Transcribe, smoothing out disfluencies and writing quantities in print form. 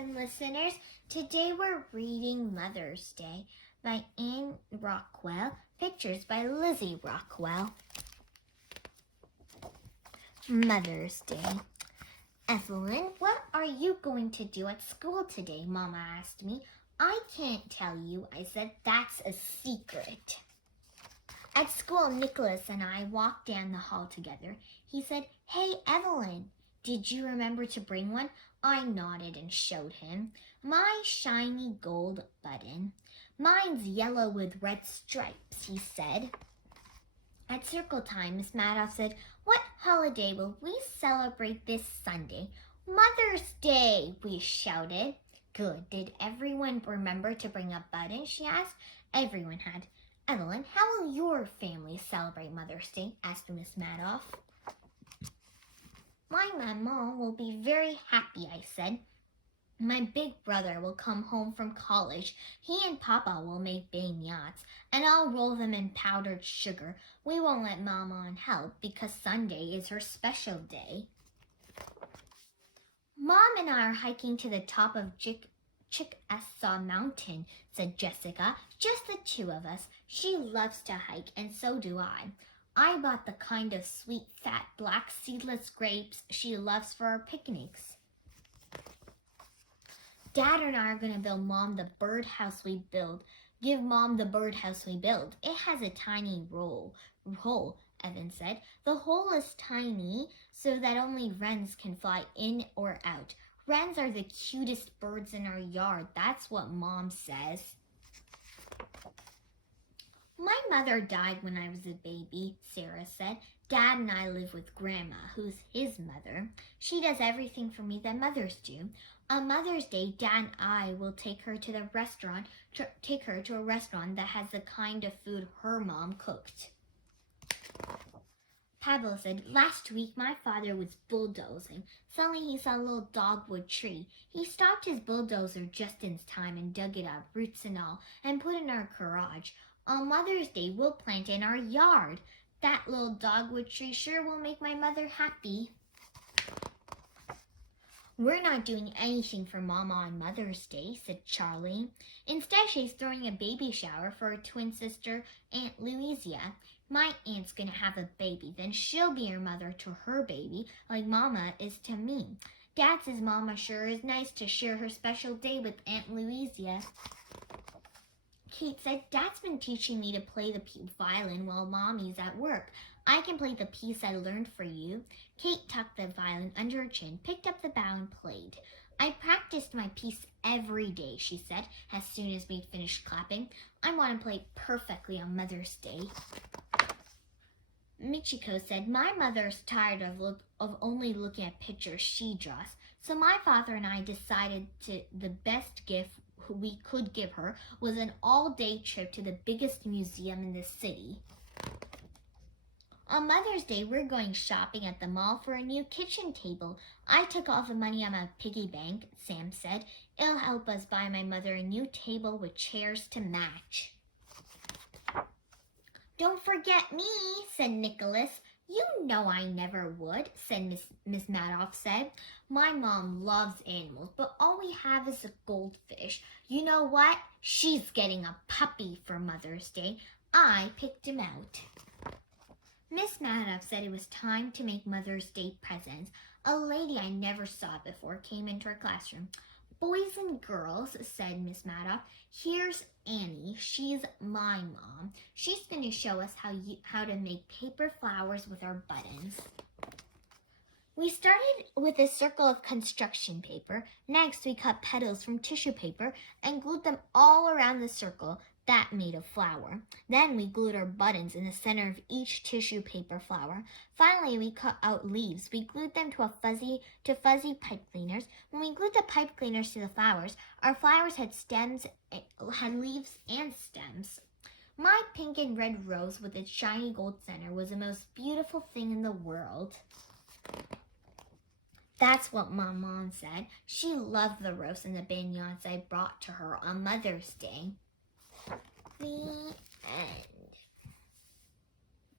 and listeners. Today we're reading Mother's Day by Anne Rockwell, pictures by Lizzy Rockwell. Mother's Day. Evelyn, what are you going to do at school today? Mama asked me. I can't tell you, I said. That's a secret. At school, Nicholas and I walked down the hall together. He said, "Hey, Evelyn, did you remember to bring one?" I nodded and showed him my shiny gold button. "Mine's yellow with red stripes," he said. At circle time, Miss Madoff said, "What holiday will we celebrate this Sunday?" "Mother's Day," we shouted. Good. Did everyone remember to bring a button? She asked. Everyone had. Evelyn, how will your family celebrate Mother's Day? Asked Miss Madoff. My mama will be very happy, I said. My big brother will come home from college. He and Papa will make beignets, and I'll roll them in powdered sugar. We won't let Mama on help because Sunday is her special day. Mom and I are hiking to the top of Chickasaw Mountain, said Jessica. Just the two of us. She loves to hike, and so do I. I bought the kind of sweet, fat, black, seedless grapes she loves for our picnics. Dad and I are going to build Mom the birdhouse we build. Give Mom the birdhouse we build. It has a tiny hole, Evan said. The hole is tiny so that only wrens can fly in or out. Wrens are the cutest birds in our yard. That's what Mom says. My mother died when I was a baby, Sarah said. Dad and I live with Grandma, who's his mother. She does everything for me that mothers do. On Mother's Day, Dad and I will take her to a restaurant that has the kind of food her mom cooked. Pablo said, last week my father was bulldozing. Suddenly he saw a little dogwood tree. He stopped his bulldozer just in time and dug it up, roots and all, and put it in our garage. On Mother's Day, we'll plant it in our yard. That little dogwood tree sure will make my mother happy. We're not doing anything for Mama on Mother's Day, said Charlie. Instead, she's throwing a baby shower for her twin sister, Aunt Louisa. My aunt's going to have a baby. Then she'll be her mother to her baby, like Mama is to me. Dad says Mama sure is nice to share her special day with Aunt Louisa. Kate said, Dad's been teaching me to play the violin while Mommy's at work. I can play the piece I learned for you. Kate tucked the violin under her chin, picked up the bow, and played. I practiced my piece every day, she said, as soon as we'd finished clapping. I want to play perfectly on Mother's Day. Michiko said, my mother's tired of only looking at pictures she draws. So my father and I decided the best gift we could give her was an all-day trip to the biggest museum in the city. On Mother's Day, we're going shopping at the mall for a new kitchen table. I took all the money on my piggy bank, Sam said. It'll help us buy my mother a new table with chairs to match. Don't forget me, said Nicholas. You know I never would, said Miss Madoff said. My mom loves animals, but all we have is a goldfish. You know what? She's getting a puppy for Mother's Day. I picked him out. Miss Madoff said it was time to make Mother's Day presents. A lady I never saw before came into our classroom. Boys and girls, said Miss Madoff, here's Annie. She's my mom. She's going to show us how to make paper flowers with our buttons. We started with a circle of construction paper. Next, we cut petals from tissue paper and glued them all around the circle. That made a flower. Then we glued our buttons in the center of each tissue paper flower. Finally, we cut out leaves. We glued them to fuzzy pipe cleaners. When we glued the pipe cleaners to the flowers, our flowers had leaves and stems. My pink and red rose with its shiny gold center was the most beautiful thing in the world. That's what my mom said. She loved the rose and the beignets I brought to her on Mother's Day. The end.